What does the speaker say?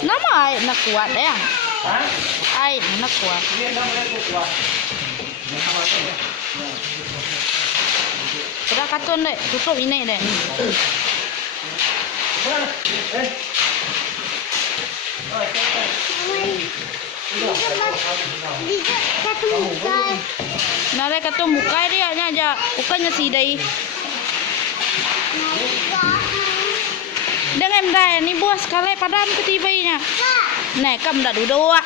Nama ai nak kuat ya? Ai nak kuat. Udah katun deh, tutup ini deh. Nare katun buka dia aja, bukannya si dai. Dengan dah ni bos kale padam ketibainya. Nah, kam dah duduk.